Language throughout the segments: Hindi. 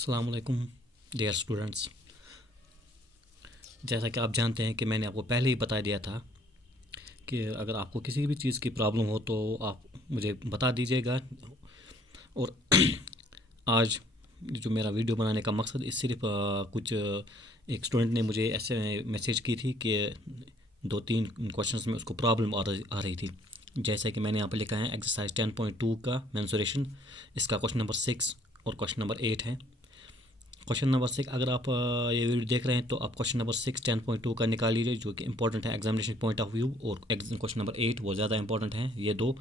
अस्सलाम वालेकुम डियर स्टूडेंट्स। जैसा कि आप जानते हैं कि मैंने आपको पहले ही बता दिया था कि अगर आपको किसी भी चीज़ की प्रॉब्लम हो तो आप मुझे बता दीजिएगा। और आज जो मेरा वीडियो बनाने का मकसद इस सिर्फ कुछ एक स्टूडेंट ने मुझे ऐसे मैसेज की थी कि 2-3 क्वेश्चंस में उसको प्रॉब्लम आ रही थी। जैसे कि मैंने यहाँ पर लिखा है एक्सरसाइज 10.2 का मेंसुरेशन, इसका क्वेश्चन नंबर 6 और क्वेश्चन नंबर 8 है। क्वेश्चन नंबर 6 अगर आप ये वीडियो देख रहे हैं तो आप क्वेश्चन नंबर 6 10.2 का निकाल लीजिए, जो कि इंपॉर्टेंट है एग्जामिनेशन पॉइंट ऑफ व्यू, और क्वेश्चन नंबर 8 वो ज़्यादा इंपॉर्टेंट है ये दो।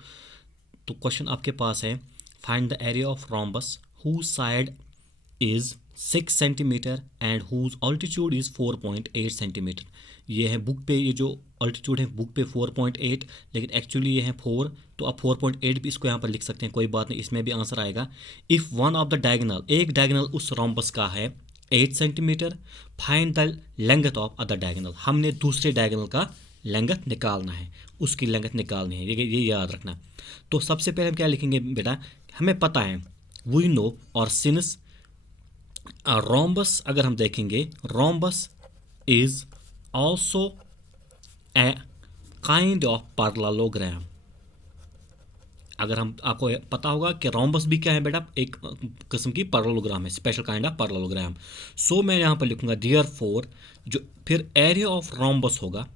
तो क्वेश्चन आपके पास है, find the area of rhombus whose side is 6 centimetre and whose altitude is 4.8 centimetre. ये है बुक पे, ये जो ऑल्टीट्यूड है बुक पे 4.8, लेकिन एक्चुअली ये है 4, तो आप 4.8 भी इसको यहाँ पर लिख सकते हैं, कोई बात नहीं, इसमें भी आंसर आएगा। If one of the diagonal, एक डायगोनल उस रोम्बस का है 8 centimetre, find the length of other diagonal. हमने दूसरे डायगोनल का लेंथ निकालना है, उसकी लेंथ निकालनी है, ये याद रखना। तो सबसे पहले हम क्या लिखेंगे बेटा, हमें पता है वी नो और सिंस रोम्बस, अगर हम देखेंगे rhombus is also a kind of parallelogram. अगर हम आपको पता होगा कि रोम्बस भी क्या है बेटा, एक किस्म की पैरेललोग्राम है, स्पेशल काइंड ऑफ पैरेललोग्राम। सो मैं यहाँ पर लिखूंगा देयरफॉर, जो फिर एरिया ऑफ रोम्बस होगा,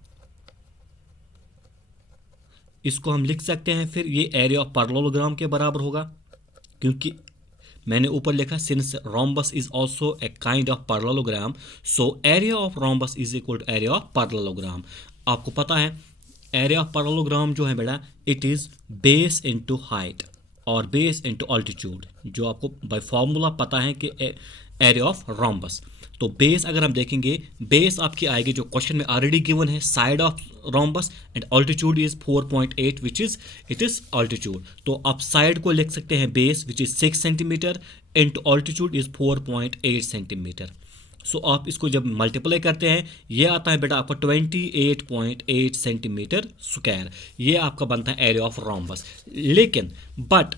इसको हम लिख सकते हैं फिर ये एरिया ऑफ पैरेललोग्राम के बराबर होगा, क्योंकि मैंने ऊपर लिखा since rhombus is also a kind of parallelogram, so area of rhombus is equal to area of parallelogram. आपको पता है एरिया ऑफ पैरेललोग्राम जो है बेटा, it is base into height और बेस इनटू ऑल्टीट्यूड, जो आपको बाय फार्मूला पता है कि एरिया ऑफ रोम्बस। तो बेस अगर हम देखेंगे, बेस आपकी आएगी जो क्वेश्चन में ऑलरेडी गिवन है, side of rhombus, and altitude is 4.8 which is it is altitude. तो आप साइड को लिख सकते हैं base which is 6 centimetre into altitude is 4.8 centimetre. So आप इसको जब मल्टीप्लाई करते हैं ये आता है बेटा आपका 28.8 सेंटीमीटर स्क्वायर, ये आपका बनता है एरिया ऑफ रोम्बस। लेकिन बट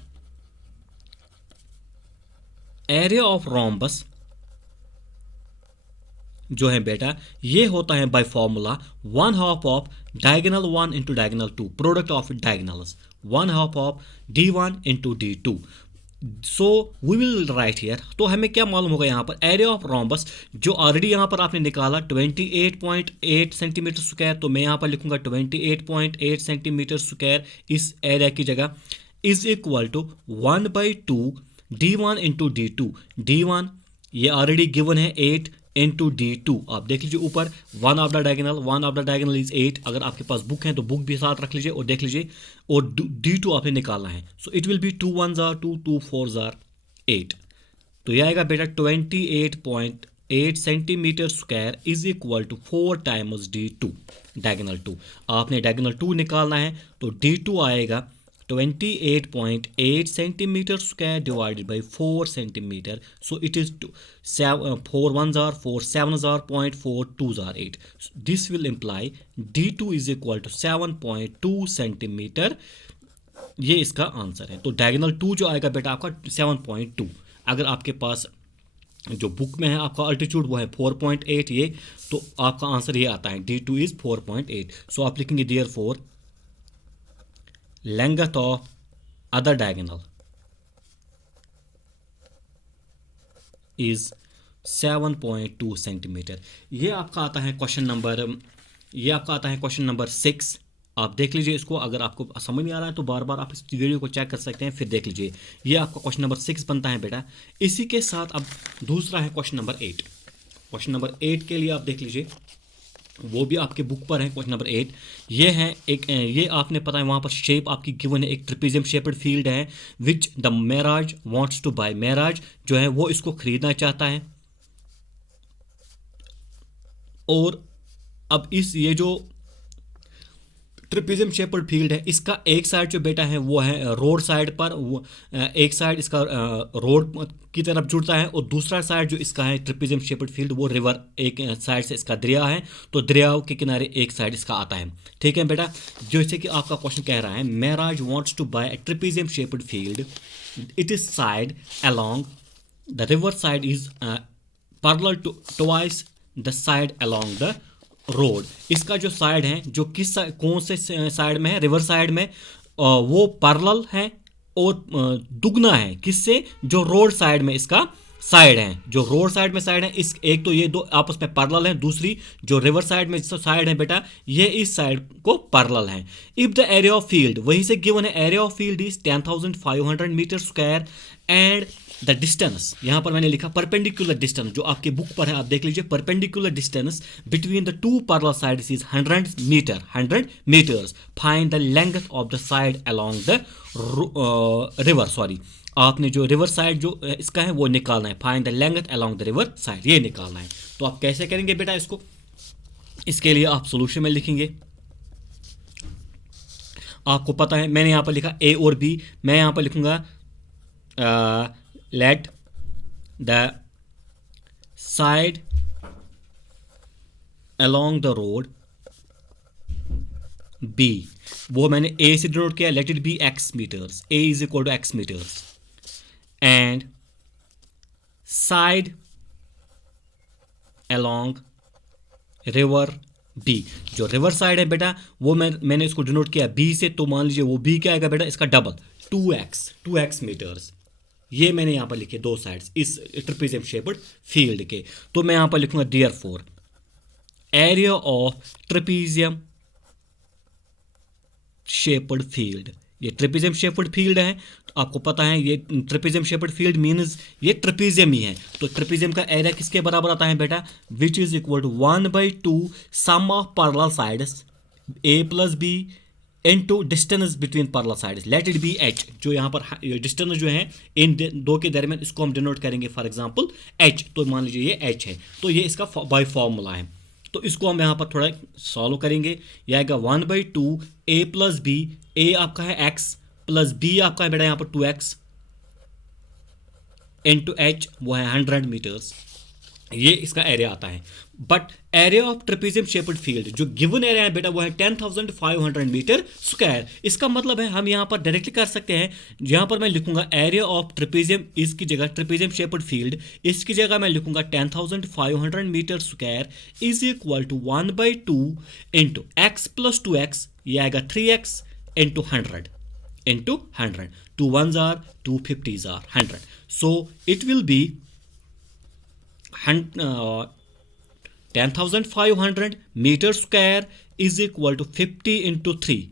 एरिया ऑफ रोम्बस जो है बेटा, ये होता है by formula 1/2 of diagonal 1 into diagonal 2, product of diagonals 1/2 of D1 into D2। So we will write here. तो हमें क्या मालूम होगा यहाँ पर, एरिया ऑफ रोम्बस जो ऑलरेडी यहाँ पर आपने निकाला 28.8 सेंटीमीटर स्क्वायर, तो मैं यहाँ पर लिखूंगा 28.8 सेंटीमीटर स्क्वायर इस एरिया की जगह, is equal to 1/2 D1 into D2। D1 ये ऑलरेडी गिवन है 8 इंटू D2। आप देख लीजिए ऊपर, one of the diagonal is 8। अगर आपके पास बुक है तो बुक भी साथ रख लीजिए और देख लीजिए, और D2 आपने निकालना है। So it will be 2 1s are 2, 2 4s are 8। तो यह आएगा बेटा 28.8 centimetre square is equal to 4 times D2 diagonal 2। आपने डायगोनल 2 निकालना है तो D2 आएगा 28.8 centimetre square divided by 4 centimetre. So it is 4 1s are 4, 7s are 0.4, 2s are 8। This will imply D2 is equal to 7.2 centimetre. ये इसका आंसर है। तो डायगोनल 2 जो आएगा बेटा आपका 7.2। अगर आपके पास जो बुक में है आपका अल्टीट्यूड वो है 4.8 ये, तो आपका आंसर ये आता है D2 इज 4.8। सो आप लिखेंगे therefore length of other diagonal is 7.2 centimetre. ये आपका आता है क्वेश्चन नंबर 6। आप देख लीजिए इसको, अगर आपको समझ नहीं आ रहा है तो बार बार आप इस वीडियो को चेक कर सकते हैं, फिर देख लीजिए। ये आपका क्वेश्चन नंबर 6 बनता है बेटा। इसी के साथ अब दूसरा है क्वेश्चन नंबर 8। क्वेश्चन नंबर 8 के लिए आप देख लीजिए, वो भी आपके बुक पर है। क्वेश्चन नंबर 8 ये है एक, ये आपने पता है वहाँ पर शेप आपकी गिवन है, एक ट्रिपेजियम शेप्ड फील्ड है which the Meraj wants to buy. Meraj जो है वो इसको खरीदना चाहता है, और अब ये जो ट्रिपेजियम शेप्ड फील्ड है, इसका एक साइड जो बेटा है वो है रोड साइड पर, वो एक साइड इसका रोड की तरफ जुड़ता है, और दूसरा साइड जो इसका है ट्रिपेजियम शेप्ड फील्ड वो रिवर, एक साइड से इसका दरिया है, तो दरिया के किनारे एक साइड इसका आता है। ठीक है बेटा, जैसे कि आपका क्वेश्चन कह रहा है Meraj wants to buy a trapezium shaped field, it is side along the river side is parallel to twice the side along the road. इसका जो साइड है, जो कौन से साइड में है, रिवर साइड में, वो पैरेलल है और दुगना है किससे, जो रोड साइड में इसका साइड है, जो रोड साइड में साइड है, इस एक तो ये दो आपस में पैरेलल हैं, दूसरी जो रिवर साइड में साइड है बेटा, ये इस साइड को पैरेलल है. If the area of field, वहीं से गिवन है, area of field is 10,500 metre square and the distance, यहां पर मैंने लिखा परपेंडिकुलर डिस्टेंस, जो आपके बुक पर है आप देख लीजिए, perpendicular distance between the two parallel sides is 100 metre, 100 metres. Find the length of the side along the river. Sorry, आपने जो रिवर साइड जो इसका है वो निकालना है. Find the length along the river side, ये निकालना है. तो आप कैसे करेंगे बेटा इसको, इसके लिए आप सोल्यूशन में लिखेंगे. आपको पता है मैंने यहां पर लिखा ए और बी, मैं यहां पर लिखूंगा let the side along the road be, वो मैंने a से डिनोट किया, let it be x meters, a is equal to x meters, and side along river b, जो रिवर साइड है बेटा वो मैंने इसको डिनोट किया b से, तो मान लीजिए वो b क्या आएगा बेटा, इसका डबल 2x मीटर्स. ये मैंने यहां पर लिखे दो साइड्स इस ट्रेपेजियम शेप्ड फील्ड के. तो मैं यहां पर लिखूंगा dear for area of trapezium shaped field. ये ट्रेपेजियम शेप्ड फील्ड है, तो आपको पता है ये ट्रेपेजियम शेप्ड फील्ड मीन्स ये ट्रेपेजियम ही है. तो ट्रेपेजियम का एरिया किसके बराबर आता है बेटा, which is equal to 1/2 sum of parallel sides a plus B into distance between parallel sides, let it be h. जो यहाँ पर डिस्टेंस जो है इन दो के दरमियान, इसको हम डिनोट करेंगे फॉर एग्जांपल h. तो मान लीजिए ये h है, तो ये इसका बाय फॉर्मूला है. तो इसको हम यहाँ पर थोड़ा सॉल्व करेंगे. यह आएगा 1/2 a प्लस बी, a आपका है x प्लस b आपका है बेटा यहाँ पर 2x इनटू h, वो है 100 मीटर्स. ये इसका एरिया आता है. But area of trapezium shaped field जो गिवन एरिया है बेटा वो है 10,500 मीटर स्क्वायर. इसका मतलब है हम यहाँ पर डायरेक्टली कर सकते हैं, यहाँ पर मैं लिखूंगा एरिया ऑफ ट्रेपेजियम, इसकी जगह ट्रेपेजियम शेप्ड फील्ड, इसकी जगह मैं लिखूंगा 10,500 metre square is equal to 1/2 into X plus 2x, ये आएगा 3x into 100 into 100. 2 1s are 2 50s are 100. So it will be 10,500 meter square is equal to 50 into 3.